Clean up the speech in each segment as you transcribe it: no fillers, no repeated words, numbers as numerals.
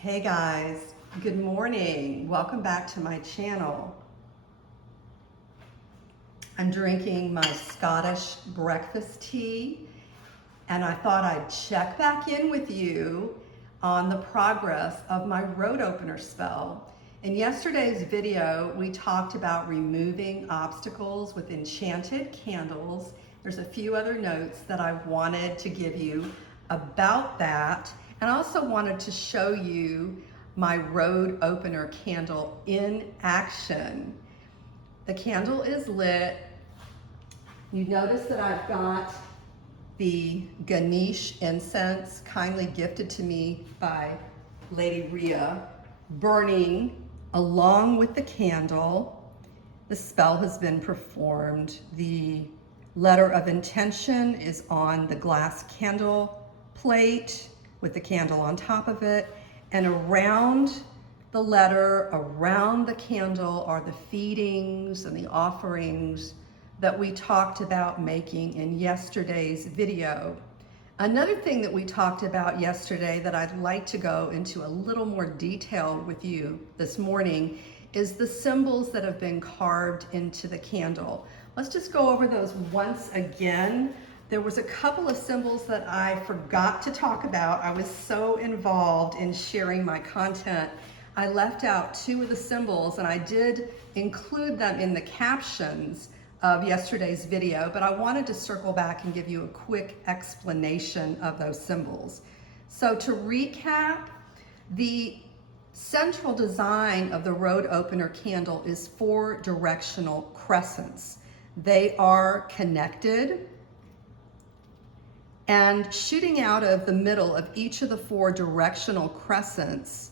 Hey guys, good morning. Welcome back to my channel. I'm drinking my Scottish breakfast tea and I thought I'd check back in with you on the progress of my road opener spell. In yesterday's video, we talked about removing obstacles with enchanted candles. There's a few other notes that I wanted to give you about that, and I also wanted to show you my road opener candle in action. The candle is lit. You notice that I've got the Ganesh incense, kindly gifted to me by Lady Rhea, burning along with the candle. The spell has been performed. The letter of intention is on the glass candle plate with the candle on top of it, and around the letter, around the candle, are the feedings and the offerings that we talked about making in yesterday's video. Another thing that we talked about yesterday that I'd like to go into a little more detail with you this morning is the symbols that have been carved into the candle. Let's just go over those once again. There was a couple of symbols that I forgot to talk about. I was so involved in sharing my content. I left out two of the symbols, and I did include them in the captions of yesterday's video, but I wanted to circle back and give you a quick explanation of those symbols. So to recap, the central design of the road opener candle is 4 directional crescents. They are connected, and shooting out of the middle of each of the 4 directional crescents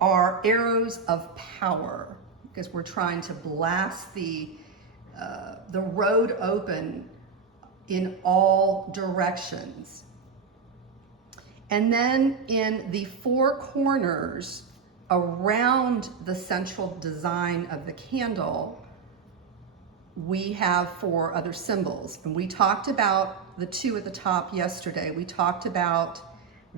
are arrows of power, because we're trying to blast the road open in all directions. And then in the 4 corners around the central design of the candle, we have 4 other symbols. And we talked about the 2 at the top yesterday. We talked about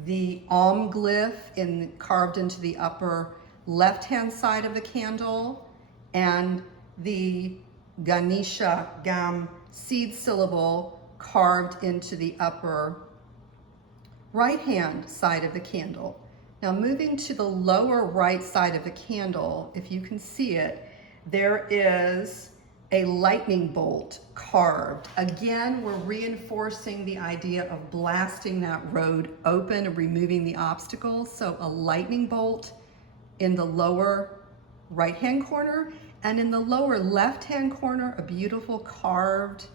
the Om glyph carved into the upper left-hand side of the candle, and the Ganesha Gam seed syllable carved into the upper right-hand side of the candle. Now moving to the lower right side of the candle, if you can see it, there is a lightning bolt carved. Again, we're reinforcing the idea of blasting that road open and removing the obstacles. So a lightning bolt in the lower right-hand corner, and in the lower left-hand corner, a beautiful carved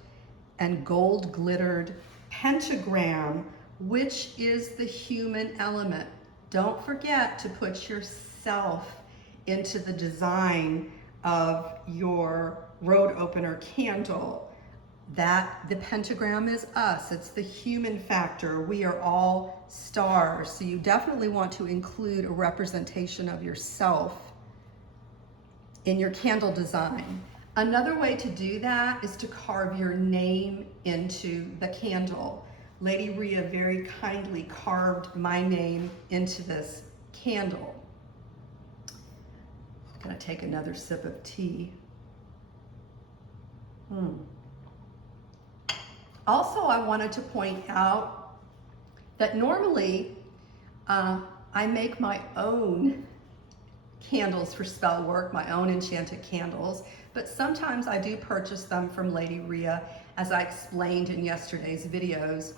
and gold glittered pentagram, which is the human element. Don't forget to put yourself into the design of your road opener candle. The pentagram is us. It's the human factor. We are all stars. So you definitely want to include a representation of yourself in your candle design. Another way to do that is to carve your name into the candle. Lady Rhea very kindly carved my name into this candle. I'm gonna take another sip of tea. Also, I wanted to point out that normally I make my own candles for spell work, my own enchanted candles, but sometimes I do purchase them from Lady Rhea, as I explained in yesterday's videos.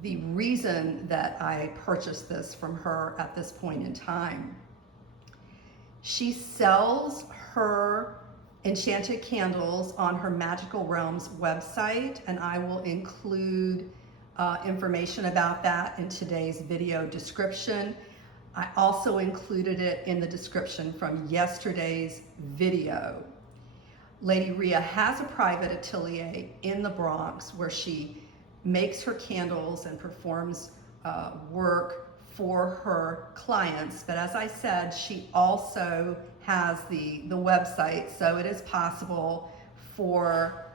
The reason that I purchased this from her at this point in time. She sells her enchanted candles on her Magical Realms website, and I will include information about that in today's video description. I also included it in the description from yesterday's video. Lady Rhea has a private atelier in the Bronx where she makes her candles and performs work for her clients. But as I said, she also has the website, so it is possible for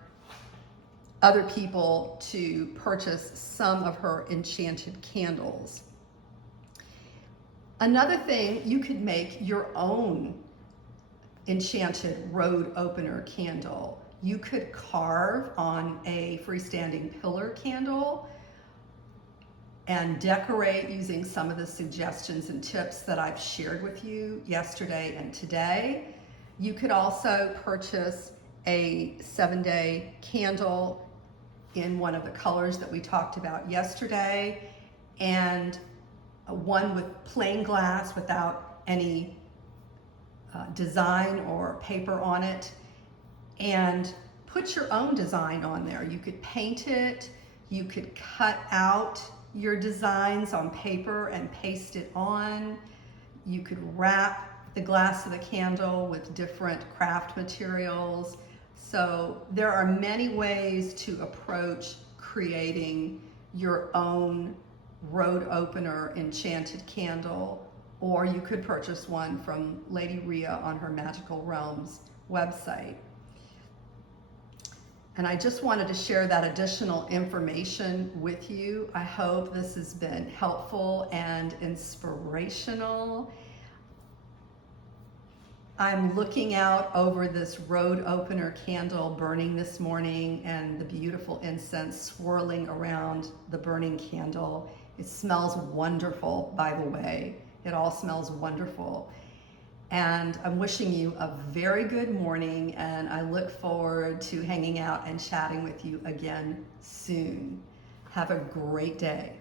other people to purchase some of her enchanted candles. Another thing, you could make your own enchanted road opener candle. You could carve on a freestanding pillar candle and decorate using some of the suggestions and tips that I've shared with you yesterday and today. You could also purchase a 7-day candle in one of the colors that we talked about yesterday, and one with plain glass without any design or paper on it, and put your own design on there. You could paint it, you could cut out your designs on paper and paste it on. You could wrap the glass of the candle with different craft materials. So there are many ways to approach creating your own road opener enchanted candle, or you could purchase one from Lady Rhea on her Magical Realms website. And I just wanted to share that additional information with you. I hope this has been helpful and inspirational. I'm looking out over this road opener candle burning this morning and the beautiful incense swirling around the burning candle. It smells wonderful, by the way. It all smells wonderful. And I'm wishing you a very good morning, and I look forward to hanging out and chatting with you again soon. Have a great day.